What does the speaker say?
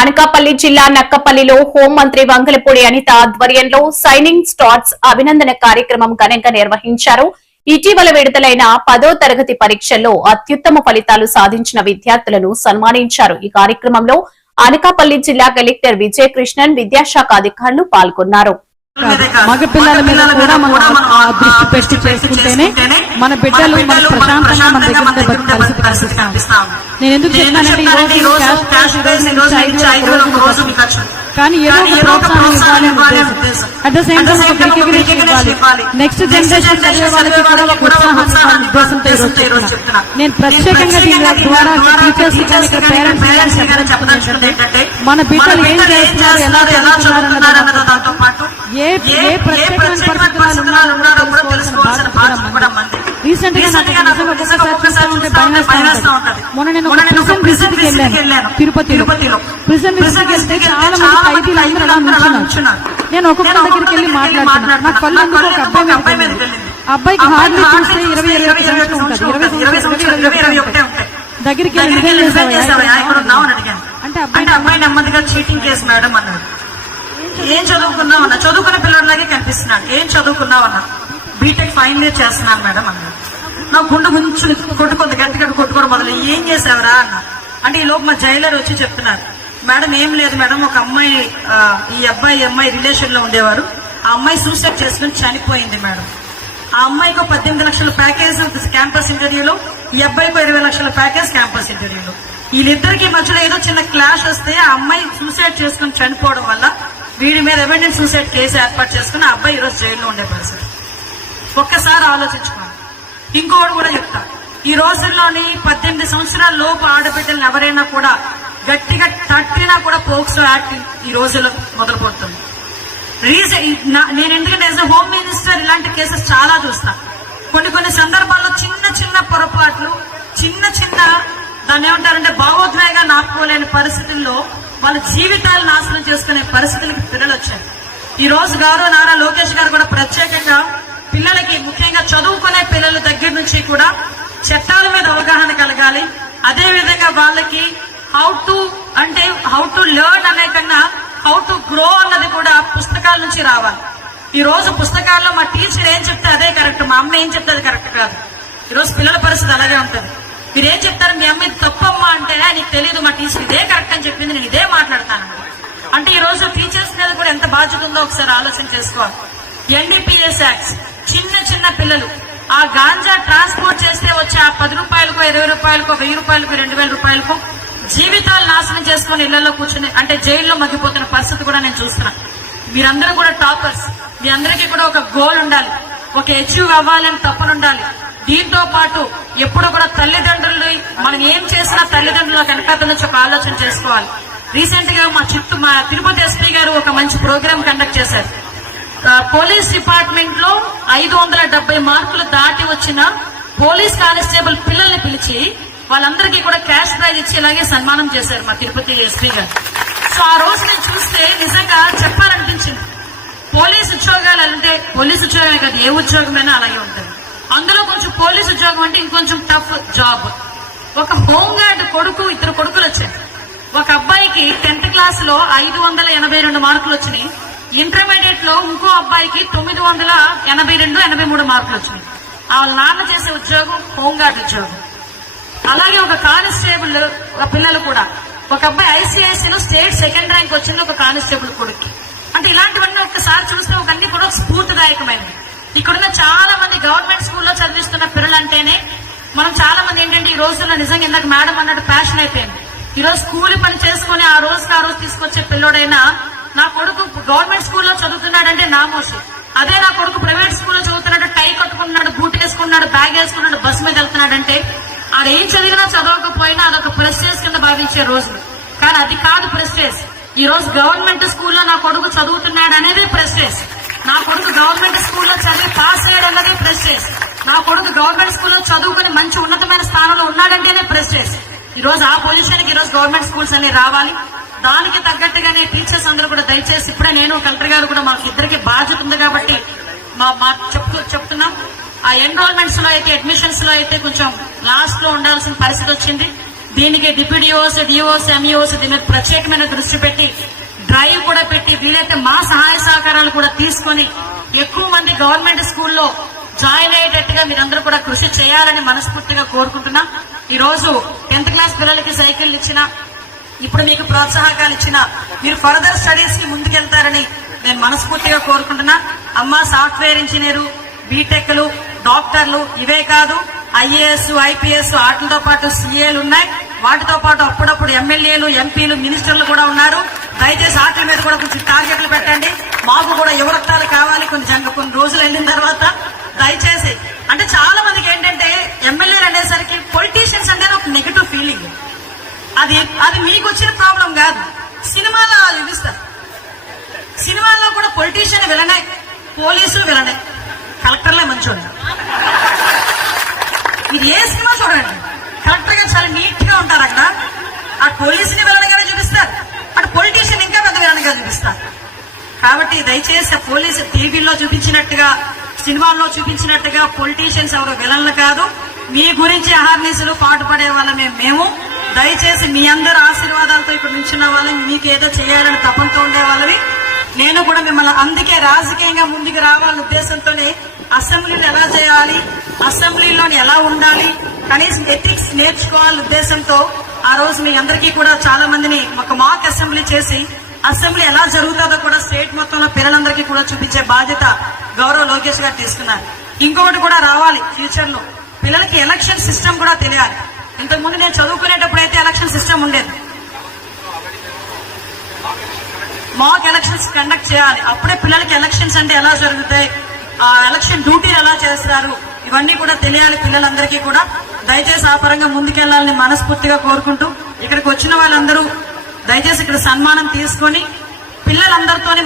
అనకాపల్లి జిల్లా నక్కపల్లిలో హోంమంత్రి వంగలపూడి అనిత ఆధ్వర్యంలో సైనింగ్ స్టార్ట్స్ అభినందన కార్యక్రమం ఘనంగా నిర్వహించారు. ఇటీవల విడుదలైన 10వ తరగతి పరీక్షల్లో అత్యుత్తమ ఫలితాలు సాధించిన విద్యార్థులను సన్మానించారు. ఈ కార్యక్రమంలో అనకాపల్లి జిల్లా కలెక్టర్ విజయకృష్ణన్, విద్యాశాఖ అధికారులు పాల్గొన్నారు. మగ పిల్లల మీద కూడా మనం దృష్టి పెట్టి చేసుకుంటేనే మన బిడ్డలు మన ప్రశాంతంగా మన దగ్గర పరిస్థితి. నేను ఎందుకు చెప్తానంటే కానీ ఏదో ఒక ప్రోత్సాహం ఇవ్వాలి అట్ ద సేమ్ టైం ఇవ్వాలి. నెక్స్ట్ జనరేషన్ చదివే వాళ్ళకి కూడా ఒక ఉత్సాహం ఉద్దేశంతో నేను ప్రత్యేకంగా దీని ద్వారా టీచర్స్ పేరెంట్స్ మన బిడ్డలు ఏం చేస్తున్నారు, ఎలా చదువుతున్నారు అన్నది దాంతో పాటు ఏ ప్రత్యేకమైన పరిస్థితులు రీసెంట్ గా నాకు ఒక్కసారి ఉంటే మొన్న నేను ఒక ప్రిజన్ విజిట్ కి వెళ్ళాను తిరుపతిలో. ప్రిజన్ విజిట్ వెళ్తే చాలా మంది ఖైదీలు అందరూ అలా నుంచున్నారు. నేను ఒక్కొక్క దగ్గరికి వెళ్ళి మాట్లాడుతున్నాను. నాకు కళ్ళు అందుకు ఒక అబ్బాయి మీద అబ్బాయికి హార్డ్లీ చూస్తే 20-21 సంవత్సరం ఉంటుంది. 20 దగ్గరికి అంటే అబ్బాయి నెమ్మదిగా చీటింగ్ కేసు మేడం అన్నాడు. ఏం చదువుకున్నావు అన్నా, చదువుకున్న పిల్లలాగే కనిపిస్తున్నాడు. ఏం చదువుకున్నావు అన్నా, బీటెక్ ఫైనల్ ఇయర్ చేస్తున్నాను మేడం అన్నాడు. నా గుండె గుంచుని కొట్టుకుంది, గట్టిగా కొట్టుకోవడం మొదలు. ఏం చేసావురా అన్న అంటే ఈ లోపు మా జైలర్ వచ్చి చెప్తున్నారు, మేడం ఏం లేదు మేడం, ఒక అమ్మాయి ఈ అమ్మాయి రిలేషన్ లో ఉండేవారు. ఆ అమ్మాయి సూసైడ్ చేసుకుని చనిపోయింది మేడం. ఆ అమ్మాయికి 18 లక్షల ప్యాకేజ్ క్యాంపస్ ఇంటర్వ్యూలో, ఈ అబ్బాయికి 20 లక్షల ప్యాకేజ్ క్యాంపస్ ఇంటర్వ్యూలో. వీళ్ళిద్దరికి మధ్యలో ఏదో చిన్న క్లాష్ వస్తే ఆ అమ్మాయి సూసైడ్ చేసుకుని చనిపోవడం వల్ల వీడి మీద ఎవిడెన్స్ సూసైడ్ కేసు ఏర్పాటు చేసుకుని ఆ అబ్బాయి ఈరోజు జైల్లో ఉండే పరిస్థితి. ఒక్కసారి ఆలోచించుకోండి. ఇంకోటి కూడా చెప్తా, ఈ రోజుల్లోని 18 సంవత్సరాల లోపు ఆడబిడ్డలను ఎవరైనా కూడా గట్టిగా తట్టినా కూడా పోక్సో యాక్ట్ ఈ రోజుల్లో మొదలు పడుతుంది. నేను ఎందుకంటే యాజ్ ఎ హోమ్ మినిస్టర్ ఇలాంటి కేసెస్ చాలా చూస్తా. కొన్ని సందర్భాల్లో చిన్న పొరపాట్లు, చిన్న దాన్ని ఏమంటారంటే భావోద్వేగాన్ని ఆపుకోలేని పరిస్థితుల్లో వాళ్ళ జీవితాలు నాశనం చేసుకునే పరిస్థితులకి పిల్లలు వచ్చాయి. ఈ రోజు గౌరవ నారా లోకేష్ గారు కూడా ప్రత్యేకంగా పిల్లలకి, ముఖ్యంగా చదువుకునే పిల్లల దగ్గర నుంచి కూడా చట్టాల మీద అవగాహన కలగాలి. అదే విధంగా వాళ్ళకి హౌ టు లెర్న్ అనే కన్నా హౌ టు గ్రో అన్నది కూడా పుస్తకాల నుంచి రావాలి. ఈ రోజు పుస్తకాల్లో మా టీచర్ ఏం చెప్తే అదే కరెక్ట్, మా అమ్మ ఏం చెప్తే అది కరెక్ట్ కాదు. ఈ రోజు పిల్లల పరిస్థితి అలాగే ఉంటుంది. మీరేం చెప్తారు, మీ అమ్మ తప్పమ్మా అంటే నీకు తెలియదు, మా టీచర్ ఇదే కరెక్ట్ అని చెప్పింది, నేను ఇదే మాట్లాడతాను అంటే ఈ రోజు టీచర్స్ మీద కూడా ఎంత బాధ్యత ఉందో ఒకసారి ఆలోచన చేసుకోవాలి. NDPS యాక్ట్స్, చిన్న పిల్లలు ఆ గాంజా ట్రాన్స్పోర్ట్ చేస్తే వచ్చే ఆ 10 రూపాయలకు, 20 రూపాయలకు, 1000 రూపాయలకు, 2000 రూపాయలకు జీవితాలు నాశనం చేసుకుని ఇళ్లలో కూర్చుని అంటే జైల్లో మగ్గిపోతున్న పరిస్థితి కూడా నేను చూస్తున్నా. మీరందరూ కూడా టాపర్స్, మీ అందరికీ కూడా ఒక గోల్ ఉండాలి, ఒక అచీవ్ అవ్వాలని తప్పనుండాలి. దీంతో పాటు ఎప్పుడు కూడా తల్లిదండ్రులు మనం ఏం చేసినా తల్లిదండ్రుల వెనకాల నుంచి ఒక ఆలోచన చేసుకోవాలి. రీసెంట్ గా మా తిరుపతి SP గారు ఒక మంచి ప్రోగ్రామ్ కండక్ట్ చేశారు. పోలీస్ డిపార్ట్మెంట్ లో 570 మార్కులు దాటి వచ్చిన పోలీస్ కానిస్టేబుల్ పిల్లల్ని పిలిచి వాళ్ళందరికీ కూడా క్యాష్ ప్రైజ్ ఇచ్చేలాగే సన్మానం చేశారు మా తిరుపతి SP గారు. సో ఆ రోజు నేను చూస్తే నిజంగా చెప్పాలనిపించింది. పోలీస్ ఉద్యోగాలు అంటే పోలీస్ ఉద్యోగమే కాదు, ఏ ఉద్యోగమైనా అలాగే ఉంటుంది. అందులో కొంచెం పోలీస్ ఉద్యోగం అంటే ఇంకొంచెం టఫ్ జాబ్. ఒక హోంగార్డ్ కొడుకు, 2 కొడుకులు వచ్చాయి. ఒక అబ్బాయికి 10th క్లాస్ లో 582 మార్కులు వచ్చినాయి. ఇంటర్మీడియట్ లో ఇంకో అబ్బాయికి 982, 83 మార్కులు వచ్చినాయి. వాళ్ళ నాన్న చేసే ఉద్యోగం హోంగార్డ్ ఉద్యోగం. అలాగే ఒక కానిస్టేబుల్ పిల్లలు కూడా, ఒక అబ్బాయి ICIC లో స్టేట్ 2nd ర్యాంక్ వచ్చింది ఒక కానిస్టేబుల్ కొడుక్కి. అంటే ఇలాంటివన్నీ ఒక్కసారి చూస్తే ఒక అన్ని కూడా స్ఫూర్తిదాయకమైనవి. ఇక్కడున్న చాలా మంది గవర్నమెంట్ స్కూల్లో చదివిస్తున్న పిల్లలంటేనే మనం చాలా మంది ఏంటంటే ఈ రోజుల్లో నిజంగా ఇందాక మేడం అన్నట్టు ప్యాషన్ అయిపోయింది. ఈ రోజు కూలి పని చేసుకుని ఆ రోజు తీసుకొచ్చే పిల్లోడైనా నా కొడుకు గవర్నమెంట్ స్కూల్లో చదువుతున్నాడంటే నామోసి, అదే నా కొడుకు ప్రైవేట్ స్కూల్లో చదువుతున్నాడు, టై కట్టుకున్నాడు, బూట్ వేసుకున్నాడు, బ్యాగ్ వేసుకున్నాడు, బస్సు మీద వెళ్తున్నాడంటే అది ఏం చదివినా చదవకపోయినా అదొక ప్రెస్టేజ్ కింద భావించే రోజులు. కానీ అది కాదు ప్రెస్టేజ్. ఈ రోజు గవర్నమెంట్ స్కూల్లో నా కొడుకు చదువుతున్నాడు అనేది ప్రెస్టేజ్. నా కొడుకు గవర్నమెంట్ స్కూల్లో చదివి పాస్ అయ్యాడు అన్నది ప్రెస్టేజ్. నా కొడుకు గవర్నమెంట్ స్కూల్లో చదువుకుని మంచి ఉన్నతమైన స్థానంలో ఉన్నాడంటేనే ప్రెస్టేజ్. ఈ రోజు ఆ పొజిషన్ కి ఈ రోజు గవర్నమెంట్ స్కూల్స్ అన్ని రావాలి. దానికి తగ్గట్టుగానే టీచర్స్ అందరూ కూడా దయచేసి, ఇప్పుడే నేను కలెక్టర్ గారు కూడా మాకు ఇద్దరికి బాధ్యత ఉంది కాబట్టి చెప్తున్నాం. ఆ ఎన్రోల్మెంట్స్ లో అయితే, అడ్మిషన్స్ లో అయితే కొంచెం లాస్ట్ లో ఉండాల్సిన పరిస్థితి వచ్చింది. దీనికి డిప్యూటీఓస్, డిఓస్, ఎంఈఓస్ దీని మీద ప్రత్యేకమైన దృష్టి పెట్టి డ్రైవ్ కూడా పెట్టి వీలైతే మా సహాయ సహకారాలు కూడా తీసుకొని ఎక్కువ మంది గవర్నమెంట్ స్కూల్లో జాయిన్ అయ్యేటట్టుగా మీరందరూ కూడా కృషి చేయాలని మనస్ఫూర్తిగా కోరుకుంటున్నా. ఈ రోజు 10th క్లాస్ పిల్లలకి సైకిల్ ఇచ్చిన, ఇప్పుడు మీకు ప్రోత్సాహకాలు ఇచ్చిన, మీరు ఫర్దర్ స్టడీస్ కి ముందుకెళ్తారని నేను మనస్ఫూర్తిగా కోరుకుంటున్నా. అమ్మ సాఫ్ట్వేర్ ఇంజనీరు, బీటెక్లు, డాక్టర్లు ఇవే కాదు, ఐఏఎస్, ఐపీఎస్ వాటితో పాటు సిఏలు ఉన్నాయి. వాటితో పాటు అప్పుడప్పుడు ఎమ్మెల్యేలు, ఎంపీలు, మినిస్టర్లు కూడా ఉన్నారు. దయచేసి వాటి మీద కూడా కొంచెం టార్గెట్లు పెట్టండి. మాకు కూడా యువరక్తాలు కావాలి. కొన్ని రోజులు వెళ్ళిన తర్వాత దయచేసి, అంటే చాలా మందికి ఏంటంటే ఎమ్మెల్యేలు అనేసరికి పొలిటీషియన్స్ అంటే ఒక నెగిటివ్ ఫీలింగ్. అది మీకు వచ్చిన ప్రాబ్లం కాదు. సినిమాలో చూపిస్తారు, సినిమాల్లో కూడా పొలిటీషియన్ విలనే, పోలీసులు విలనే, కలెక్టర్లే మంచోడు. మీరు ఏ సినిమా చూడండి, కలెక్టర్ గా చాలా నీట్ గా ఉంటారు. అక్కడ ఆ పోలీసుని విలనగానే చూపిస్తారు, అటు పొలిటీషియన్ ఇంకా పెద్ద విలనగా చూపిస్తారు. కాబట్టి దయచేసి ఆ పోలీసు టీవీలో చూపించినట్టుగా, సినిమాల్లో చూపించినట్టుగా పొలిటీషియన్స్ ఎవరు విలన్లు కాదు. మీ గురించి అహర్నిశలు పాటుపడే వాళ్ళమే మేము. దయచేసి మీ అందరి ఆశీర్వాదాలతో ఇక్కడ నుంచున్న వాళ్ళని, మీకేదో చేయాలని తపంతో ఉండే వాళ్ళని, నేను కూడా మిమ్మల్ని అందుకే రాజకీయంగా ముందుకు రావాలనే ఉద్దేశంతోనే అసెంబ్లీలు ఎలా చేయాలి, అసెంబ్లీలోని ఎలా ఉండాలి, కనీసం ఎథిక్స్ నేర్చుకోవాలనే ఉద్దేశంతో ఆ రోజు మీ అందరికీ కూడా చాలా మందిని ఒక మాక్ అసెంబ్లీ చేసి అసెంబ్లీ ఎలా జరుగుతుందో కూడా స్టేట్ మొత్తంలో పిల్లలందరికీ కూడా చూపించే బాధ్యత గౌరవ లోకేష్ గారు తీసుకున్నారు. ఇంకొకటి కూడా రావాలి ఫ్యూచర్ లో, పిల్లలకి ఎలక్షన్ సిస్టమ్ కూడా తెలియాలి. ఇంతకుముందు నేను చదువుకునేటప్పుడు అయితే ఎలక్షన్ సిస్టమ్ ఉండేది. మాక్ ఎలక్షన్స్ కండక్ట్ చేయాలి. అప్పుడే పిల్లలకి ఎలక్షన్స్ అంటే ఎలా జరుగుతాయి, ఆ ఎలక్షన్ డ్యూటీలు ఎలా చేస్తారు, ఇవన్నీ కూడా తెలియాలి పిల్లలందరికీ కూడా. దయచేసి ఆ పరంగా ముందుకెళ్లాలని మనస్ఫూర్తిగా కోరుకుంటూ, ఇక్కడికి వచ్చిన వాళ్ళందరూ దయచేసి ఇక్కడ సన్మానం తీసుకొని పిల్లలందరితోని